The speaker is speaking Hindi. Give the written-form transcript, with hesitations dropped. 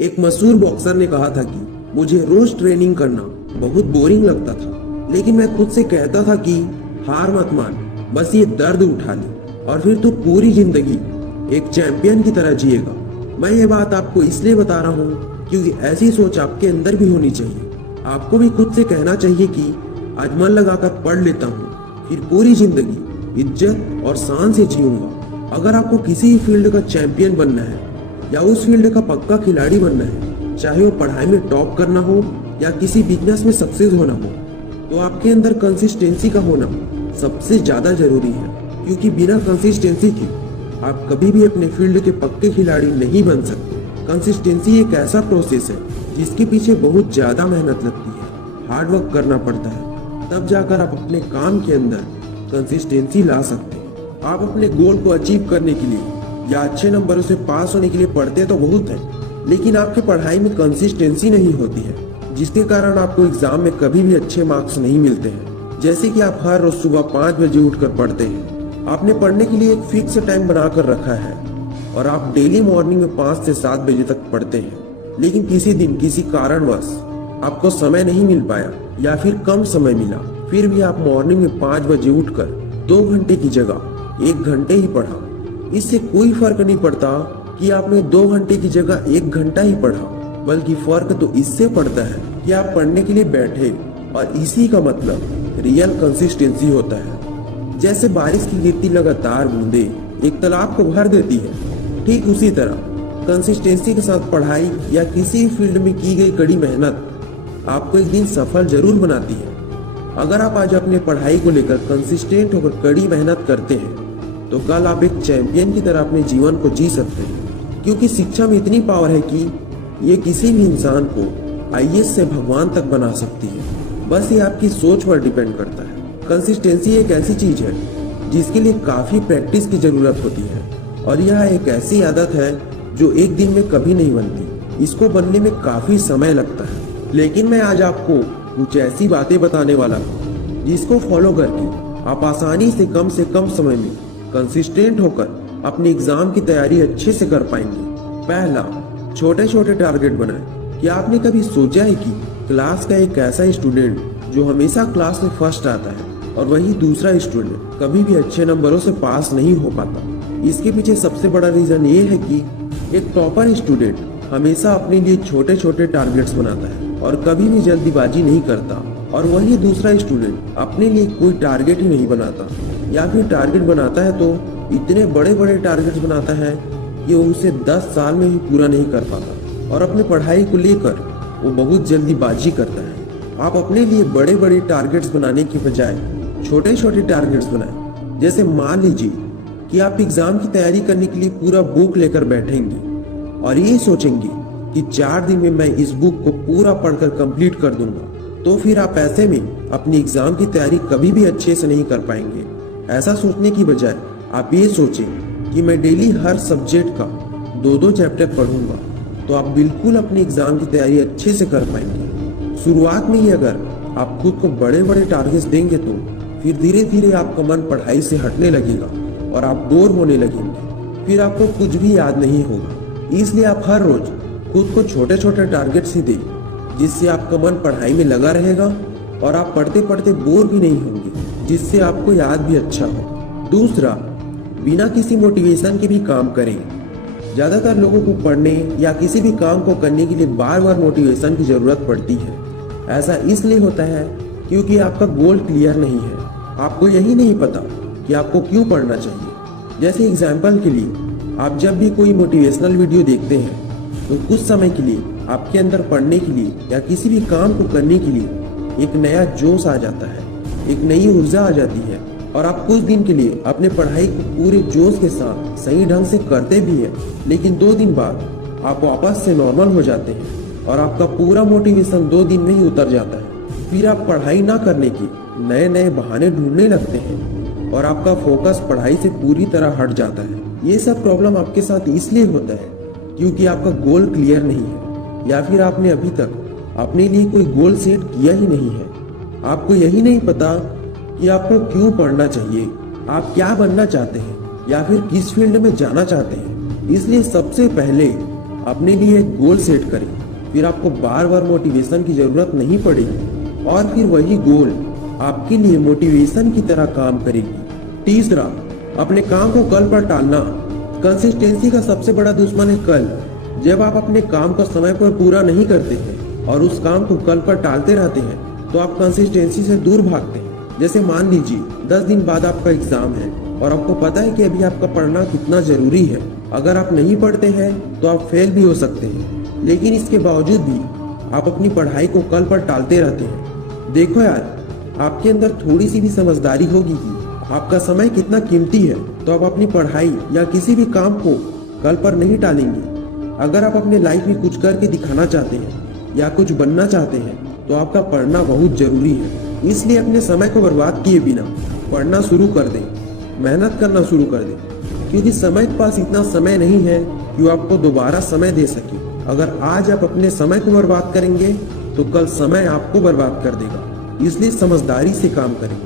एक मशहूर बॉक्सर ने कहा था कि मुझे रोज ट्रेनिंग करना बहुत बोरिंग लगता था, लेकिन मैं खुद से कहता था कि हार मत मान, बस ये दर्द उठा ले और फिर तू पूरी जिंदगी एक चैंपियन की तरह जिएगा। मैं ये बात आपको इसलिए बता रहा हूँ क्योंकि ऐसी सोच आपके अंदर भी होनी चाहिए। आपको भी खुद से कहना चाहिए कि आज मन लगाकर पढ़ लेता हूँ, फिर पूरी जिंदगी इज्जत और शान से जीऊंगा। अगर आपको किसी फील्ड का चैंपियन बनना है या उस फील्ड का पक्का खिलाड़ी बनना है, चाहे वो पढ़ाई में टॉप करना हो या किसी बिजनेस में सक्सेस होना हो, तो आपके अंदर कंसिस्टेंसी का होना सबसे ज्यादा जरूरी है। क्योंकि बिना कंसिस्टेंसी के आप कभी भी अपने फील्ड के पक्के खिलाड़ी नहीं बन सकते। कंसिस्टेंसी एक ऐसा प्रोसेस है जिसके पीछे बहुत ज्यादा मेहनत लगती है, हार्ड वर्क करना पड़ता है, तब जाकर आप अपने काम के अंदर कंसिस्टेंसी ला सकते हैं। आप अपने गोल को अचीव करने के लिए या अच्छे नंबरों से पास होने के लिए पढ़ते तो बहुत हैं, लेकिन आपकी पढ़ाई में कंसिस्टेंसी नहीं होती है, जिसके कारण आपको एग्जाम में कभी भी अच्छे मार्क्स नहीं मिलते हैं। जैसे कि आप हर रोज सुबह 5 बजे उठकर पढ़ते हैं, आपने पढ़ने के लिए एक फिक्स टाइम बनाकर रखा है और आप डेली मॉर्निंग में 5 से 7 बजे तक पढ़ते हैं, लेकिन किसी दिन किसी कारणवश आपको समय नहीं मिल पाया या फिर कम समय मिला, फिर भी आप मॉर्निंग में 5 बजे उठकर 2 घंटे की जगह 1 घंटे ही पढ़ा। इससे कोई फर्क नहीं पड़ता कि आपने 2 घंटे की जगह 1 घंटा ही पढ़ा, बल्कि फर्क तो इससे पड़ता है कि आप पढ़ने के लिए बैठे, और इसी का मतलब रियल कंसिस्टेंसी होता है। जैसे बारिश की गिरती लगातार बूंदे एक तालाब को भर देती है, ठीक उसी तरह कंसिस्टेंसी के साथ पढ़ाई या किसी फील्ड में की गई कड़ी मेहनत आपको एक दिन सफल जरूर बनाती है। अगर आप आज अपने पढ़ाई को लेकर कंसिस्टेंट होकर कड़ी मेहनत करते हैं तो कल आप एक चैंपियन की तरह अपने जीवन को जी सकते हैं। क्योंकि शिक्षा में इतनी पावर है कि ये किसी भी इंसान को आईएएस से भगवान तक बना सकती है। बस ये आपकी सोच पर डिपेंड करता है। कंसिस्टेंसी एक ऐसी चीज है जिसके लिए काफी प्रैक्टिस की जरूरत होती है, और यह एक ऐसी आदत है जो एक दिन में कभी नहीं बनती। इसको बनने में काफी समय लगता है, लेकिन मैं आज आपको कुछ ऐसी बातें बताने वाला हूँ जिसको फॉलो करके आप आसानी से कम समय में कंसिस्टेंट होकर अपनी एग्जाम की तैयारी अच्छे से कर पाएंगे। पहला, छोटे छोटे टारगेट बनाएं। क्या आपने कभी सोचा है कि क्लास का एक ऐसा स्टूडेंट जो हमेशा क्लास में फर्स्ट आता है और वही दूसरा स्टूडेंट कभी भी अच्छे नंबरों से पास नहीं हो पाता? इसके पीछे सबसे बड़ा रीजन ये है कि एक टॉपर स्टूडेंट हमेशा अपने लिए छोटे छोटे टारगेट्स बनाता है और कभी भी जल्दीबाजी नहीं करता, और वही दूसरा स्टूडेंट अपने लिए कोई टारगेट ही नहीं बनाता, या फिर टारगेट बनाता है तो इतने बड़े बड़े टारगेट्स बनाता है कि वो उसे 10 साल में ही पूरा नहीं कर पाता, और अपने पढ़ाई को लेकर वो बहुत जल्दीबाजी करता है। आप अपने लिए बड़े बड़े टारगेट्स बनाने की बजाय छोटे छोटे टारगेट्स बनाएं। जैसे मान लीजिए कि आप एग्जाम की तैयारी करने के लिए पूरा बुक लेकर बैठेंगे और ये सोचेंगे कि 4 दिन में मैं इस बुक को पूरा पढ़कर कंप्लीट कर दूंगा, तो फिर आप ऐसे में अपनी एग्जाम की तैयारी कभी भी अच्छे से नहीं कर पाएंगे। ऐसा सोचने की बजाय आप ये सोचें कि मैं डेली हर सब्जेक्ट का 2-2 चैप्टर पढ़ूंगा, तो आप बिल्कुल अपनी एग्जाम की तैयारी अच्छे से कर पाएंगे। शुरुआत में ही अगर आप खुद को बड़े बड़े टारगेट्स देंगे तो फिर धीरे धीरे आपका मन पढ़ाई से हटने लगेगा और आप बोर होने लगेंगे, फिर आपको कुछ भी याद नहीं होगा। इसलिए आप हर रोज खुद को छोटे छोटे टारगेट्स ही दें, जिससे आपका मन पढ़ाई में लगा रहेगा और आप पढ़ते पढ़ते बोर भी नहीं होंगे, जिससे आपको याद भी अच्छा हो। दूसरा, बिना किसी मोटिवेशन के भी काम करें। ज्यादातर लोगों को पढ़ने या किसी भी काम को करने के लिए बार बार मोटिवेशन की जरूरत पड़ती है। ऐसा इसलिए होता है क्योंकि आपका गोल क्लियर नहीं है, आपको यही नहीं पता कि आपको क्यों पढ़ना चाहिए। जैसे एग्जाम्पल के लिए, आप जब भी कोई मोटिवेशनल वीडियो देखते हैं तो कुछ समय के लिए आपके अंदर पढ़ने के लिए या किसी भी काम को करने के लिए एक नया जोश आ जाता है, एक नई ऊर्जा आ जाती है, और आप कुछ दिन के लिए अपने पढ़ाई को पूरे जोश के साथ सही ढंग से करते भी हैं, लेकिन 2 दिन बाद आप वापस से नॉर्मल हो जाते हैं और आपका पूरा मोटिवेशन 2 दिन में ही उतर जाता है। फिर आप पढ़ाई ना करने के नए नए बहाने ढूंढने लगते हैं और आपका फोकस पढ़ाई से पूरी तरह हट जाता है। ये सब प्रॉब्लम आपके साथ इसलिए होता है क्योंकि आपका गोल क्लियर नहीं है, या फिर आपने अभी तक अपने लिए कोई गोल सेट किया ही नहीं है। आपको यही नहीं पता कि आपको क्यों पढ़ना चाहिए, आप क्या बनना चाहते हैं, या फिर किस फील्ड में जाना चाहते हैं। इसलिए सबसे पहले अपने लिए एक गोल सेट करें, फिर आपको बार बार मोटिवेशन की जरूरत नहीं पड़ेगी और फिर वही गोल आपके लिए मोटिवेशन की तरह काम करेगी। तीसरा, अपने काम को कल पर टालना। कंसिस्टेंसी का सबसे बड़ा दुश्मन है कल। जब आप अपने काम को समय पर पूरा नहीं करते हैं और उस काम को कल पर टालते रहते हैं तो आप कंसिस्टेंसी से दूर भागते हैं। जैसे मान लीजिए 10 दिन बाद आपका एग्जाम है और आपको पता है कि अभी आपका पढ़ना कितना जरूरी है। अगर आप नहीं पढ़ते हैं तो आप फेल भी हो सकते हैं, लेकिन इसके बावजूद भी आप अपनी पढ़ाई को कल पर टालते रहते हैं। देखो यार, आपके अंदर थोड़ी सी भी समझदारी होगी कि आपका समय कितना कीमती है तो आप अपनी पढ़ाई या किसी भी काम को कल पर नहीं टालेंगे। अगर आप अपने लाइफ में कुछ करके दिखाना चाहते हैं या कुछ बनना चाहते हैं तो आपका पढ़ना बहुत जरूरी है। इसलिए अपने समय को बर्बाद किए बिना पढ़ना शुरू कर दें, मेहनत करना शुरू कर दें, क्योंकि समय के पास इतना समय नहीं है कि वो आपको दोबारा समय दे सके। अगर आज आप अपने समय को बर्बाद करेंगे तो कल समय आपको बर्बाद कर देगा। इसलिए समझदारी से काम करें।